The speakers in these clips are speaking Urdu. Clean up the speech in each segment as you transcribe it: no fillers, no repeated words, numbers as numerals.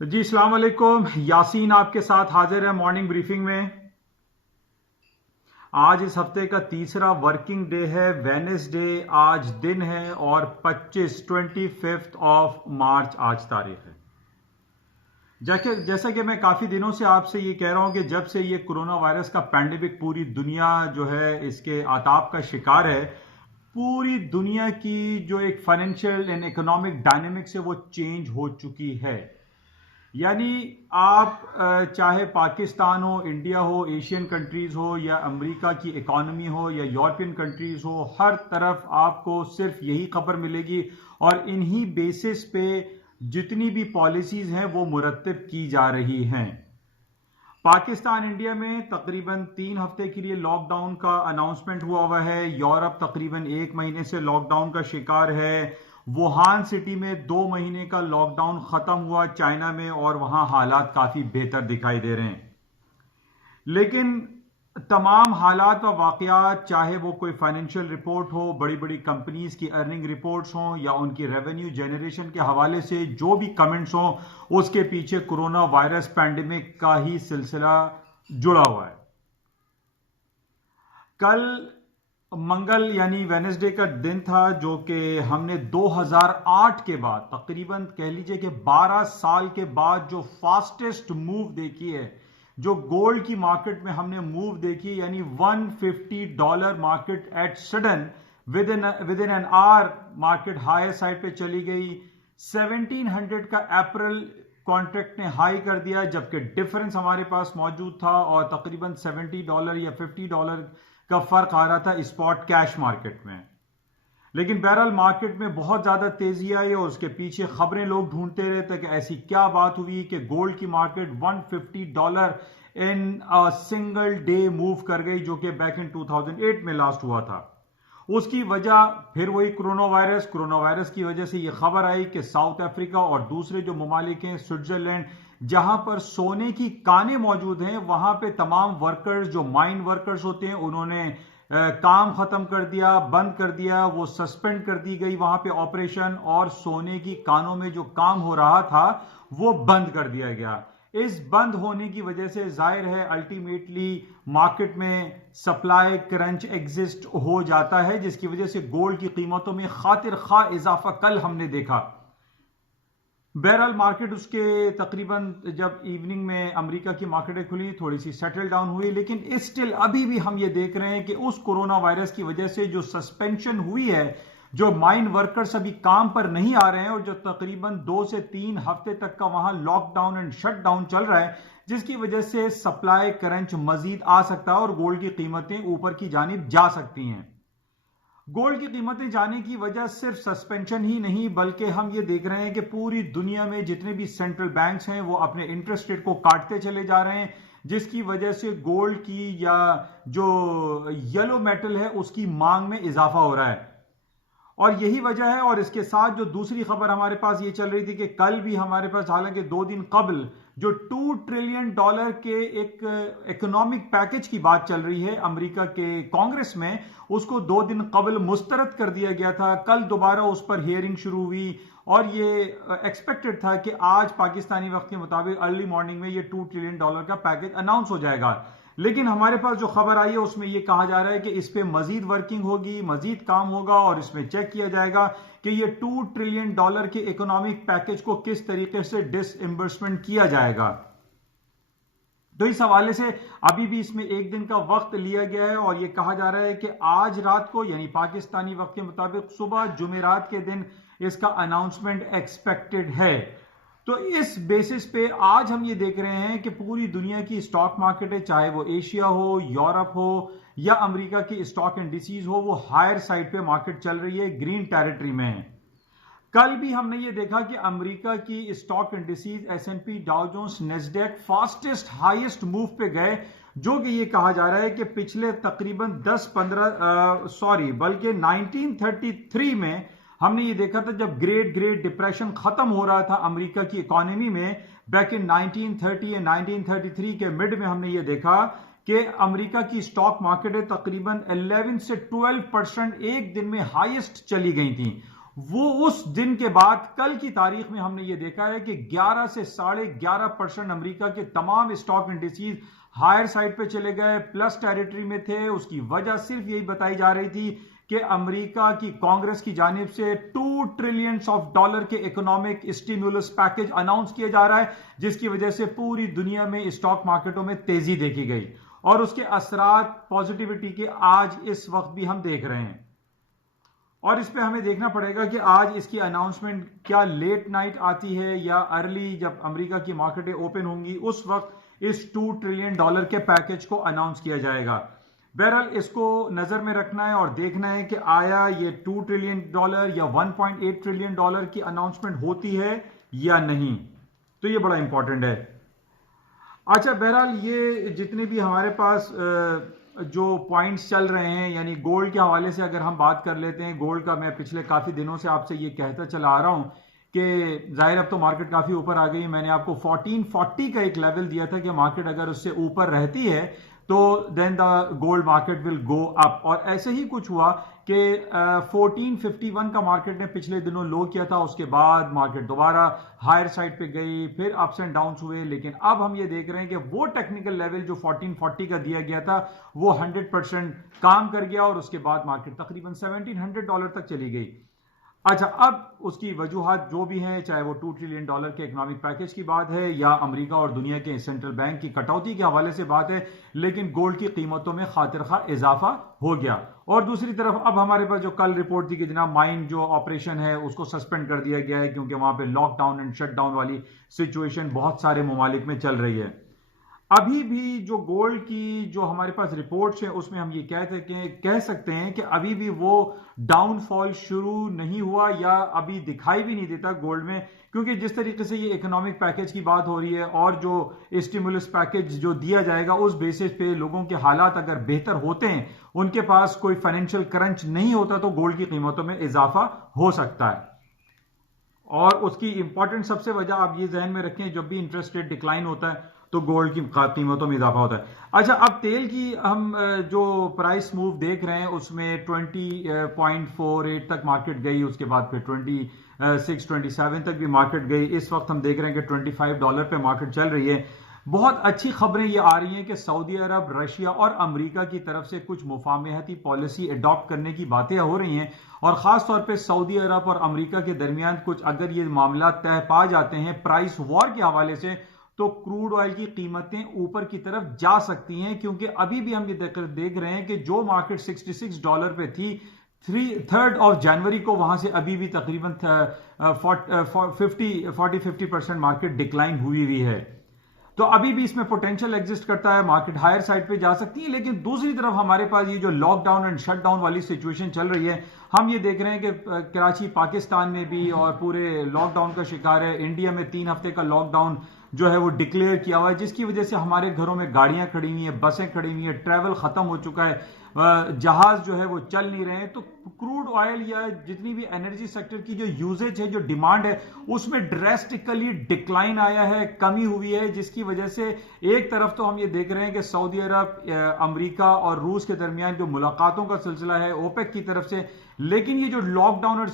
جی السلام علیکم، یاسین آپ کے ساتھ حاضر ہے مارننگ بریفنگ میں۔ آج اس ہفتے کا تیسرا ورکنگ ڈے ہے، وینسڈے آج دن ہے، اور 25 آف مارچ آج تاریخ ہے۔ جیسا کہ میں کافی دنوں سے آپ سے یہ کہہ رہا ہوں کہ جب سے یہ کرونا وائرس کا پینڈیمک پوری دنیا جو ہے اس کے آتاب کا شکار ہے، پوری دنیا کی جو ایک فائنینشیل اینڈ اکنامک ڈائنامکس ہے وہ چینج ہو چکی ہے۔ یعنی آپ چاہے پاکستان ہو، انڈیا ہو، ایشین کنٹریز ہو، یا امریکہ کی اکانومی ہو، یا یورپین کنٹریز ہو، ہر طرف آپ کو صرف یہی خبر ملے گی، اور انہی بیسس پہ جتنی بھی پالیسیز ہیں وہ مرتب کی جا رہی ہیں۔ پاکستان انڈیا میں تقریباً 3 ہفتے کے لیے لاک ڈاؤن کا اناؤنسمنٹ ہوا ہے۔ یورپ تقریباً 1 مہینے سے لاک ڈاؤن کا شکار ہے۔ ووہان سٹی میں 2 مہینے کا لاک ڈاؤن ختم ہوا چائنا میں، اور وہاں حالات کافی بہتر دکھائی دے رہے ہیں۔ لیکن تمام حالات و واقعات، چاہے وہ کوئی فائنینشیل رپورٹ ہو، بڑی بڑی کمپنیز کی ارننگ رپورٹس ہوں، یا ان کی ریونیو جنریشن کے حوالے سے جو بھی کمنٹس ہوں، اس کے پیچھے کرونا وائرس پینڈیمک کا ہی سلسلہ جڑا ہوا ہے۔ کل منگل یعنی وینسڈے کا دن تھا، جو کہ ہم نے 2008 کے بعد تقریباً کہہ لیجئے کہ 12 سال کے بعد جو فاسٹسٹ موو دیکھی ہے، جو گولڈ کی مارکیٹ میں ہم نے موو دیکھی، یعنی $150 market at sudden within an hour market high side پہ چلی گئی۔ 1700 کا اپریل کانٹریکٹ نے ہائی کر دیا، جبکہ ڈیفرنس ہمارے پاس موجود تھا، اور تقریباً $70 یا $50 کا فرق آ رہا تھا اسپاٹ کیش مارکیٹ میں۔ لیکن بہرحال مارکیٹ میں بہت زیادہ تیزی آئی، اور اس کے پیچھے خبریں لوگ ڈھونڈتے رہے تھے کہ ایسی کیا بات ہوئی کہ گولڈ کی market $150 in single day move کر گئی، جو کہ بیک ان 2008 میں لاسٹ ہوا تھا۔ اس کی وجہ پھر وہی کرونا وائرس کی وجہ سے یہ خبر آئی کہ ساؤتھ افریقہ اور دوسرے جو ممالک ہیں، سوئٹزرلینڈ، جہاں پر سونے کی کانیں موجود ہیں، وہاں پہ تمام ورکرز جو مائن ورکرز ہوتے ہیں، انہوں نے کام ختم کر دیا، بند کر دیا، وہ سسپینڈ کر دی گئی وہاں پہ آپریشن، اور سونے کی کانوں میں جو کام ہو رہا تھا وہ بند کر دیا گیا۔ اس بند ہونے کی وجہ سے ظاہر ہے الٹیمیٹلی مارکیٹ میں سپلائی کرنچ ایگزسٹ ہو جاتا ہے، جس کی وجہ سے گولڈ کی قیمتوں میں خاطر خواہ اضافہ کل ہم نے دیکھا۔ بہرحال مارکیٹ اس کے تقریباً جب ایوننگ میں امریکہ کی مارکیٹیں کھلی تھوڑی سی سیٹل ڈاؤن ہوئی، لیکن اسٹل ابھی بھی ہم یہ دیکھ رہے ہیں کہ اس کورونا وائرس کی وجہ سے جو سسپینشن ہوئی ہے، جو مائن ورکرز ابھی کام پر نہیں آ رہے ہیں، اور جو تقریباً 2 سے 3 ہفتے تک کا وہاں lockdown and shutdown چل رہا ہے، جس کی وجہ سے سپلائی کرنچ مزید آ سکتا ہے اور گولڈ کی قیمتیں اوپر کی جانب جا سکتی ہیں۔ گولڈ کی قیمتیں جانے کی وجہ صرف سسپینشن ہی نہیں، بلکہ ہم یہ دیکھ رہے ہیں کہ پوری دنیا میں جتنے بھی سینٹرل بینکس ہیں وہ اپنے انٹرسٹ ریٹ کو کاٹتے چلے جا رہے ہیں، جس کی وجہ سے گولڈ کی یا جو یلو میٹل ہے اس کی مانگ میں اضافہ ہو رہا ہے۔ اور یہی وجہ ہے، اور اس کے ساتھ جو دوسری خبر ہمارے پاس یہ چل رہی تھی کہ کل بھی ہمارے پاس، حالانکہ 2 دن قبل جو $2 ٹریلین کے ایک اکنامک پیکج کی بات چل رہی ہے امریکہ کے کانگریس میں، اس کو 2 دن قبل مسترد کر دیا گیا تھا۔ کل دوبارہ اس پر ہیئرنگ شروع ہوئی، اور یہ ایکسپیکٹڈ تھا کہ آج پاکستانی وقت کے مطابق ارلی مارننگ میں یہ $2 ٹریلین کا پیکج اناؤنس ہو جائے گا۔ لیکن ہمارے پاس جو خبر آئی ہے اس میں یہ کہا جا رہا ہے کہ اس پہ مزید ورکنگ ہوگی، مزید کام ہوگا، اور اس میں چیک کیا جائے گا کہ یہ $2 ٹریلین کے اکنامک پیکج کو کس طریقے سے ڈس امبرسمنٹ کیا جائے گا۔ تو اس حوالے سے ابھی بھی اس میں 1 دن کا وقت لیا گیا ہے، اور یہ کہا جا رہا ہے کہ آج رات کو یعنی پاکستانی وقت کے مطابق صبح جمعرات کے دن اس کا اناؤنسمنٹ ایکسپیکٹڈ ہے۔ تو اس بیسس پہ آج ہم یہ دیکھ رہے ہیں کہ پوری دنیا کی اسٹاک مارکیٹیں، چاہے وہ ایشیا ہو، یورپ ہو، یا امریکہ کی اسٹاک انڈیسیز ہو، وہ ہائر سائڈ پہ مارکیٹ چل رہی ہے، گرین ٹیریٹری میں ہے۔ کل بھی ہم نے یہ دیکھا کہ امریکہ کی stock indices S&P Dow Jones Nasdaq fastest highest move پہ گئے، جو کہ یہ کہا جا رہا ہے کہ پچھلے تقریباً 1933 میں ہم نے یہ دیکھا تھا جب گریٹ ڈپریشن ختم ہو رہا تھا امریکہ کی اکانومی میں، بیک ان 1930 یا 1933 کے مڈ میں ہم نے یہ دیکھا کہ امریکہ کی اسٹاک مارکیٹیں تقریباً 11 سے 12% ایک دن میں ہائیسٹ چلی گئی تھیں۔ وہ اس دن کے بعد کل کی تاریخ میں ہم نے یہ دیکھا ہے کہ 11 سے 11.5% امریکہ کے تمام اسٹاک انڈیسیز ہائر سائڈ پہ چلے گئے، پلس ٹیریٹری میں تھے۔ اس کی وجہ صرف یہی بتائی جا رہی تھی کہ امریکہ کی کانگریس کی جانب سے $2 ٹریلین کے اکنامک اسٹیمولس پیکج اناؤنس کیا جا رہا ہے، جس کی وجہ سے پوری دنیا میں اسٹاک مارکیٹوں میں تیزی دیکھی گئی، اور اس کے اثرات پازیٹیوٹی کے آج اس وقت بھی ہم دیکھ رہے ہیں۔ اور اس پہ ہمیں دیکھنا پڑے گا کہ آج اس کی اناؤنسمنٹ کیا لیٹ نائٹ آتی ہے یا ارلی، جب امریکہ کی مارکیٹیں اوپن ہوں گی اس وقت اس $2 ٹریلین کے پیکج کو اناؤنس کیا جائے گا۔ بہرحال اس کو نظر میں رکھنا ہے اور دیکھنا ہے کہ آیا یہ $2 ٹریلین یا $1.8 ٹریلین کی اناؤنسمنٹ ہوتی ہے یا نہیں، تو یہ بڑا امپورٹنٹ ہے۔ اچھا، بہرحال یہ جتنے بھی ہمارے پاس جو پوائنٹس چل رہے ہیں، یعنی گولڈ کے حوالے سے اگر ہم بات کر لیتے ہیں، گولڈ کا میں پچھلے کافی دنوں سے آپ سے یہ کہتا چلا آ رہا ہوں کہ ظاہر اب تو مارکیٹ کافی اوپر آ گئی ہے۔ میں نے آپ کو 1440 کا ایک لیول دیا تھا کہ مارکیٹ اگر اس سے اوپر رہتی ہے تو دین دا گولڈ مارکیٹ ول گو اپ، اور ایسے ہی کچھ ہوا کہ 1451 کا مارکیٹ نے پچھلے دنوں لو کیا تھا، اس کے بعد مارکیٹ دوبارہ ہائر سائڈ پہ گئی، پھر اپس اینڈ ڈاؤنس ہوئے، لیکن اب ہم یہ دیکھ رہے ہیں کہ وہ ٹیکنیکل لیول جو 1440 کا دیا گیا تھا وہ 100% کام کر گیا، اور اس کے بعد مارکیٹ تقریباً $1700 تک چلی گئی۔ اچھا، اب اس کی وجوہات جو بھی ہیں، چاہے وہ $2 ٹریلین کے اکنامک پیکج کی بات ہے یا امریکہ اور دنیا کے سینٹرل بینک کی کٹوتی کے حوالے سے بات ہے، لیکن گولڈ کی قیمتوں میں خاطر خواہ اضافہ ہو گیا۔ اور دوسری طرف اب ہمارے پاس جو کل رپورٹ تھی کہ جناب مائن جو آپریشن ہے اس کو سسپینڈ کر دیا گیا ہے، کیونکہ وہاں پہ lockdown and shutdown والی سچویشن بہت سارے ممالک میں چل رہی ہے۔ ابھی بھی جو گولڈ کی جو ہمارے پاس رپورٹس ہیں اس میں ہم یہ کہہ سکتے ہیں کہ ابھی بھی وہ ڈاؤن فال شروع نہیں ہوا، یا ابھی دکھائی بھی نہیں دیتا گولڈ میں، کیونکہ جس طریقے سے یہ اکنامک پیکج کی بات ہو رہی ہے اور جو اسٹیمولس پیکج جو دیا جائے گا اس بیسس پہ لوگوں کے حالات اگر بہتر ہوتے ہیں، ان کے پاس کوئی فائنینشیل کرنچ نہیں ہوتا، تو گولڈ کی قیمتوں میں اضافہ ہو سکتا ہے۔ اور اس کی امپورٹنٹ سب سے وجہ آپ یہ ذہن میں رکھیں، جب بھی انٹرسٹ ریٹ ڈکلائن ہوتا ہے تو گولڈ کی قیمتوں میں اضافہ ہوتا ہے۔ اچھا، اب تیل کی ہم جو پرائس موو دیکھ رہے ہیں اس میں 20.48 تک مارکیٹ گئی، اس کے بعد پھر 26-27 تک بھی مارکیٹ گئی، اس وقت ہم دیکھ رہے ہیں کہ $25 پہ مارکیٹ چل رہی ہے۔ بہت اچھی خبریں یہ آ رہی ہیں کہ سعودی عرب، رشیا اور امریکہ کی طرف سے کچھ مفاہمتی پالیسی اڈاپٹ کرنے کی باتیں ہو رہی ہیں، اور خاص طور پہ سعودی عرب اور امریکہ کے درمیان کچھ اگر یہ معاملات طے پا جاتے ہیں پرائس وار کے حوالے سے، تو کروڈ آئل کی قیمتیں اوپر کی طرف جا سکتی ہیں، کیونکہ ابھی بھی ہم یہ دیکھ رہے ہیں کہ جو مارکیٹ $66 پہ تھی 3 جنوری کو، وہاں سے ابھی بھی تقریباً 40-50% مارکیٹ ڈکلائن ہوئی ہے۔ تو ابھی بھی اس میں پوٹینشل ایگزسٹ کرتا ہے، مارکیٹ ہائر سائڈ پہ جا سکتی ہے، لیکن دوسری طرف ہمارے پاس یہ جو lockdown and shutdown والی سچویشن چل رہی ہے، ہم یہ دیکھ رہے ہیں کہ کراچی پاکستان میں بھی اور پورے لاک ڈاؤن کا شکار ہے۔ انڈیا میں 3 ہفتے کا لاک ڈاؤن جو ہے وہ ڈکلیئر کیا ہوا ہے، جس کی وجہ سے ہمارے گھروں میں گاڑیاں کھڑی ہوئی ہیں، بسیں کھڑی ہوئی ہیں، ٹریول ختم ہو چکا ہے، جہاز جو ہے وہ چل نہیں رہے ہیں۔ تو کروڈ آئل یا جتنی بھی انرجی سیکٹر کی جو یوزیج ہے، جو ڈیمانڈ ہے، اس میں ڈریسٹیکلی ڈکلائن آیا ہے، کمی ہوئی ہے، جس کی وجہ سے ایک طرف تو ہم یہ دیکھ رہے ہیں کہ سعودی عرب، امریکہ اور روس کے درمیان جو ملاقاتوں کا سلسلہ ہے اوپیک کی طرف سے، لیکن یہ جو لاک ڈاؤن اور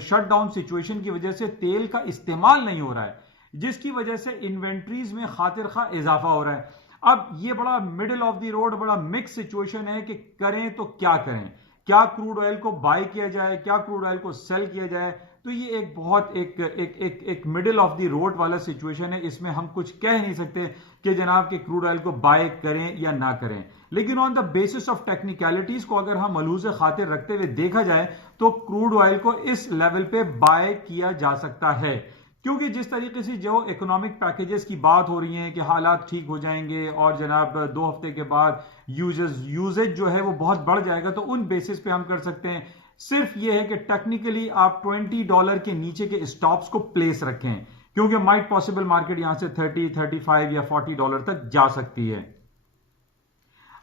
شٹ ڈاؤن سچویشن کی وجہ سے تیل کا استعمال نہیں ہو رہا ہے، جس کی وجہ سے انوینٹریز میں خاطر خواہ اضافہ ہو رہا ہے۔ اب یہ بڑا مڈل آف دی روڈ، بڑا مکس سچویشن ہے کہ کریں تو کیا کریں، کیا کروڈ آئل کو بائی کیا جائے، کیا کروڈ آئل کو سیل کیا جائے۔ تو یہ ایک بہت ایک مڈل آف دی روڈ والا سچویشن ہے، اس میں ہم کچھ کہہ نہیں سکتے کہ جناب کہ کروڈ آئل کو بائی کریں یا نہ کریں، لیکن آن دا بیسس آف ٹیکنیکلٹیز کو اگر ہم ملحوظ خاطر رکھتے ہوئے دیکھا جائے تو کروڈ آئل کو اس لیول پہ بائی کیا جا سکتا ہے، کیونکہ جس طریقے سے جو اکنامک پیکیجز کی بات ہو رہی ہیں کہ حالات ٹھیک ہو جائیں گے اور جناب 2 ہفتے کے بعد یوزیج جو ہے وہ بہت بڑھ جائے گا، تو ان بیسس پہ ہم کر سکتے ہیں۔ صرف یہ ہے کہ ٹیکنیکلی آپ $20 کے نیچے کے اسٹاپس کو پلیس رکھیں، کیونکہ مائٹ پاسبل مارکیٹ یہاں سے 30, 35 یا $40 تک جا سکتی ہے۔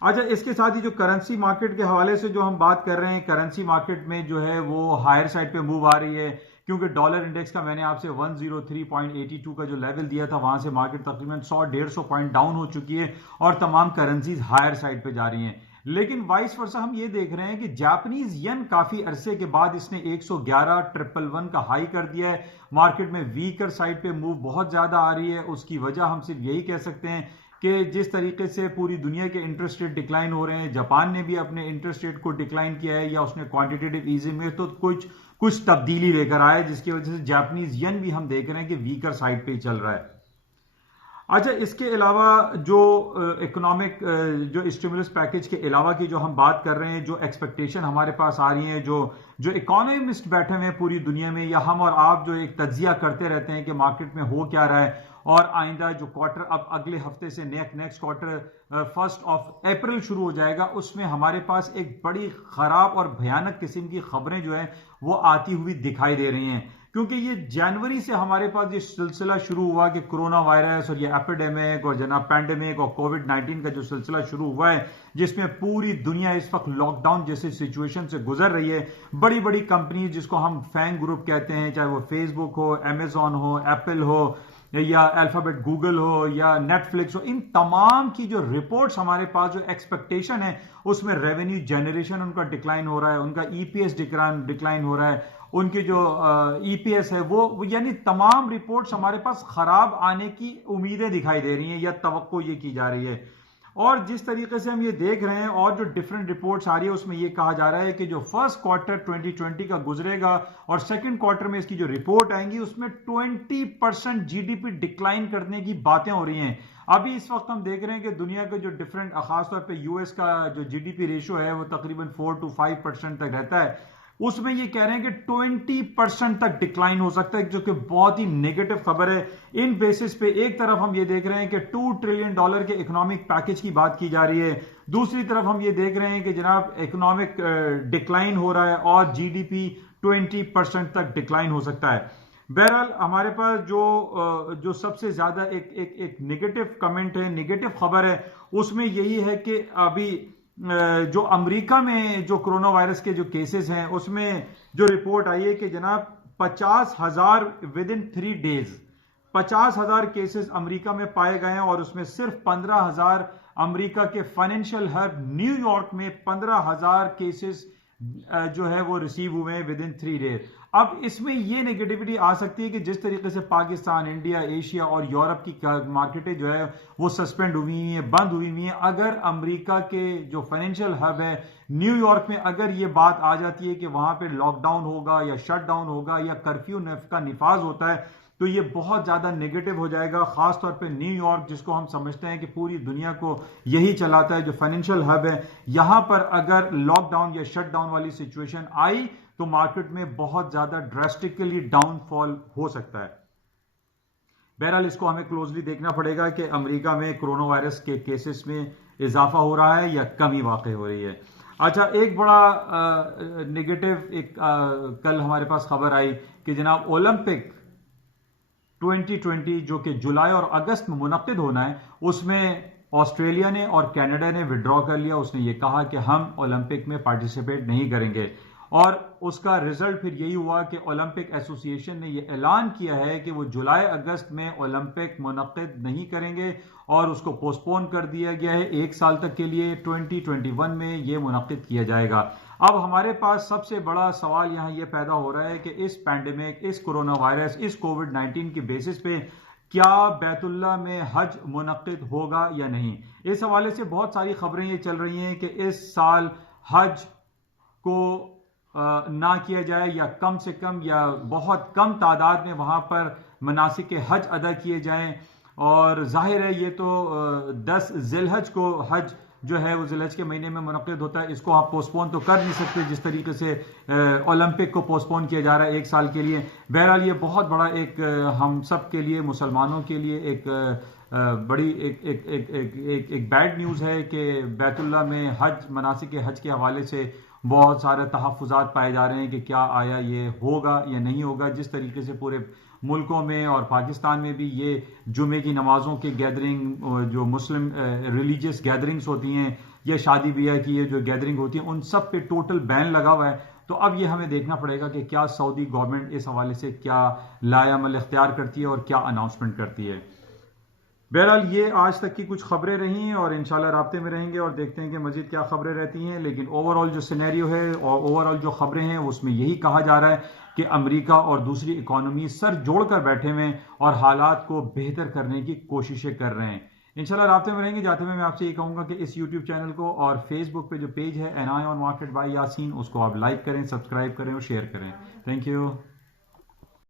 اچھا، اس کے ساتھ ہی جو کرنسی مارکیٹ کے حوالے سے جو ہم بات کر رہے ہیں، کرنسی مارکیٹ میں جو ہے وہ ہائر سائڈ پہ موو آ رہی ہے، کیونکہ ڈالر انڈیکس کا میں نے آپ سے 103.82 کا جو لیول دیا تھا، وہاں سے مارکیٹ تقریباً 100-150 پوائنٹ ڈاؤن ہو چکی ہے اور تمام کرنسیز ہائر سائڈ پہ جا رہی ہیں۔ لیکن وائس ورسا ہم یہ دیکھ رہے ہیں کہ جاپنیز ین کافی عرصے کے بعد اس نے 111,111 کا ہائی کر دیا ہے. مارکیٹ میں ویکر سائڈ پہ موو بہت زیادہ آ رہی ہے. اس کی وجہ ہم صرف یہی کہہ سکتے ہیں کہ جس طریقے سے پوری دنیا کے انٹرسٹ ریٹ ڈکلائن ہو رہے ہیں, جاپان نے بھی اپنے انٹرسٹ ریٹ کو ڈکلائن کیا ہے, یا اس نے کوانٹیٹیو ایزنگ میں تو کچھ تبدیلی لے کر آیا, جس کی وجہ سے جاپنیز ین بھی ہم دیکھ رہے ہیں کہ ویکر سائڈ پہ ہی چل رہا ہے. اچھا, اس کے علاوہ جو اکنامک جو اسٹیمولس پیکج کے علاوہ کی جو ہم بات کر رہے ہیں, جو ایکسپیکٹیشن ہمارے پاس آ رہی ہیں, جو اکانومسٹ بیٹھے ہوئے ہیں پوری دنیا میں, یا ہم اور آپ جو ایک تجزیہ کرتے رہتے ہیں کہ مارکیٹ میں ہو کیا رہا ہے, اور آئندہ جو کوارٹر اب اگلے ہفتے سے نیکسٹ کوارٹر 1 اپریل شروع ہو جائے گا, اس میں ہمارے پاس ایک بڑی خراب اور بھیانک قسم کی خبریں جو ہیں وہ آتی ہوئی دکھائی دے رہی ہیں. کیونکہ یہ جنوری سے ہمارے پاس یہ سلسلہ شروع ہوا کہ کرونا وائرس اور یہ ایپیڈیمک اور جناب پینڈیمک اور کووڈ-19 کا جو سلسلہ شروع ہوا ہے, جس میں پوری دنیا اس وقت لاک ڈاؤن جیسے سچویشن سے گزر رہی ہے. بڑی بڑی کمپنیز جس کو ہم فینگ گروپ کہتے ہیں, چاہے وہ فیس بک ہو, امیزون ہو, ایپل ہو, یا الفابیٹ گوگل ہو, یا نیٹ فلکس ہو, ان تمام کی جو رپورٹس ہمارے پاس جو ایکسپیکٹیشن ہے اس میں ریونیو جنریشن ان کا ڈکلائن ہو رہا ہے, ان کا ای پی ایس ڈکلائن ہو رہا ہے, ان کی جو ای پی ایس ہے وہ یعنی تمام رپورٹس ہمارے پاس خراب آنے کی امیدیں دکھائی دے رہی ہیں یا توقع یہ کی جا رہی ہے. اور جس طریقے سے ہم یہ دیکھ رہے ہیں اور جو ڈیفرنٹ رپورٹس آ رہی ہے اس میں یہ کہا جا رہا ہے کہ جو فرسٹ کوارٹر 2020 کا گزرے گا اور سیکنڈ کوارٹر میں اس کی جو رپورٹ آئیں گی اس میں 20% جی ڈی پی ڈکلائن کرنے کی باتیں ہو رہی ہیں. ابھی اس وقت ہم دیکھ رہے ہیں کہ دنیا کے جو ڈیفرنٹ, خاص طور پہ یو ایس کا جو جی ڈی پی ریشو ہے وہ تقریباً 4 to 5% تک رہتا ہے. اس میں یہ کہہ رہے ہیں کہ 20% تک ڈکلائن ہو سکتا ہے, جو کہ بہت ہی نیگیٹو خبر ہے. ان بیسس پہ ایک طرف ہم یہ دیکھ رہے ہیں کہ $2 ٹریلین کے اکنامک پیکج کی بات کی جا رہی ہے, دوسری طرف ہم یہ دیکھ رہے ہیں کہ جناب اکنامک ڈکلائن ہو رہا ہے اور جی ڈی پی 20% تک ڈکلائن ہو سکتا ہے. بہرحال ہمارے پاس جو سب سے زیادہ ایک نیگیٹو کمنٹ ہے, نیگیٹو خبر ہے, اس میں یہی ہے کہ ابھی جو امریکہ میں جو کرونا وائرس کے جو کیسز ہیں اس میں جو رپورٹ آئی ہے کہ جناب 50,000 ودن 3 days 50,000 کیسز امریکہ میں پائے گئے ہیں, اور اس میں صرف 15,000 امریکہ کے فائنینشیل ہب نیو یارک میں 15,000 کیسز جو ہے وہ ریسیو ہوئے ہیں ودن 3 days. اب اس میں یہ نیگیٹیوٹی آ سکتی ہے کہ جس طریقے سے پاکستان, انڈیا, ایشیا اور یورپ کی مارکیٹیں جو ہے وہ سسپینڈ ہوئی ہیں, بند ہوئی ہوئی ہیں. اگر امریکہ کے جو فائنینشیل ہب ہے نیو یارک میں اگر یہ بات آ جاتی ہے کہ وہاں پہ لاک ڈاؤن ہوگا یا شٹ ڈاؤن ہوگا یا کرفیو کا نفاذ ہوتا ہے, تو یہ بہت زیادہ نیگیٹو ہو جائے گا. خاص طور پہ نیو یارک جس کو ہم سمجھتے ہیں کہ پوری دنیا کو یہی چلاتا ہے, جو فائنینشیل ہب ہے, یہاں پر اگر لاک ڈاؤن یا شٹ ڈاؤن والی سچویشن آئی تو مارکیٹ میں بہت زیادہ ڈراسٹکلی ڈاؤن فال ہو سکتا ہے. بہرحال اس کو ہمیں کلوزلی دیکھنا پڑے گا کہ امریکہ میں کرونا وائرس کے کیسز میں اضافہ ہو رہا ہے یا کمی واقع ہو رہی ہے. اچھا, ایک بڑا نیگیٹو کل ہمارے پاس خبر آئی کہ جناب اولمپک 2020 جو کہ جولائی اور اگست میں منعقد ہونا ہے, اس میں آسٹریلیا نے اور کینیڈا نے وڈرا کر لیا. اس نے یہ کہا کہ ہم اولمپک میں پارٹیسپیٹ نہیں کریں گے, اور اس کا رزلٹ پھر یہی ہوا کہ اولمپک ایسوسی ایشن نے یہ اعلان کیا ہے کہ وہ جولائی اگست میں اولمپک منعقد نہیں کریں گے, اور اس کو پوسٹ پون کر دیا گیا ہے 1 سال تک کے لیے. 2021 میں یہ منعقد کیا جائے گا. اب ہمارے پاس سب سے بڑا سوال یہاں یہ پیدا ہو رہا ہے کہ اس پینڈیمک, اس کرونا وائرس, اس کووڈ-19 کے بیسس پہ کیا بیت اللہ میں حج منعقد ہوگا یا نہیں. اس حوالے سے بہت ساری خبریں یہ چل رہی ہیں کہ اس سال حج کو نہ کیا جائے, یا کم سے کم یا بہت کم تعداد میں وہاں پر مناسک حج ادا کیے جائیں. اور ظاہر ہے یہ تو 10 ذی الحج کو حج جو ہے وہ ذی الحج کے مہینے میں منعقد ہوتا ہے, اس کو آپ پوسٹ پون تو کر نہیں سکتے جس طریقے سے اولمپک کو پوسٹ پون کیا جا رہا ہے 1 سال کے لیے. بہرحال یہ بہت بڑا ایک ہم سب کے لیے, مسلمانوں کے لیے ایک بڑی ایک بیڈ نیوز ہے کہ بیت اللہ میں حج, مناسک حج کے حوالے سے بہت سارے تحفظات پائے جا رہے ہیں کہ کیا آیا یہ ہوگا یا نہیں ہوگا. جس طریقے سے پورے ملکوں میں اور پاکستان میں بھی یہ جمعے کی نمازوں کے گیدرنگ, جو مسلم ریلیجیس گیدرنگز ہوتی ہیں یا شادی بیاہ کی یہ جو گیدرنگ ہوتی ہیں, ان سب پہ ٹوٹل بین لگا ہوا ہے. تو اب یہ ہمیں دیکھنا پڑے گا کہ کیا سعودی گورنمنٹ اس حوالے سے کیا لائے عمل اختیار کرتی ہے اور کیا اناؤنسمنٹ کرتی ہے. بہرحال یہ آج تک کی کچھ خبریں رہی ہیں اور انشاءاللہ رابطے میں رہیں گے اور دیکھتے ہیں کہ مزید کیا خبریں رہتی ہیں. لیکن اوور آل جو سینیریو ہے اور اوور آل جو خبریں ہیں اس میں یہی کہا جا رہا ہے کہ امریکہ اور دوسری اکانومی سر جوڑ کر بیٹھے ہوئے ہیں اور حالات کو بہتر کرنے کی کوششیں کر رہے ہیں. انشاءاللہ رابطے میں رہیں گے. جاتے ہوئے میں آپ سے یہ کہوں گا کہ اس یوٹیوب چینل کو اور فیس بک پہ جو پیج ہے N I on market by Yasin اس کو آپ لائک کریں, سبسکرائب کریں اور شیئر کریں. Thank you.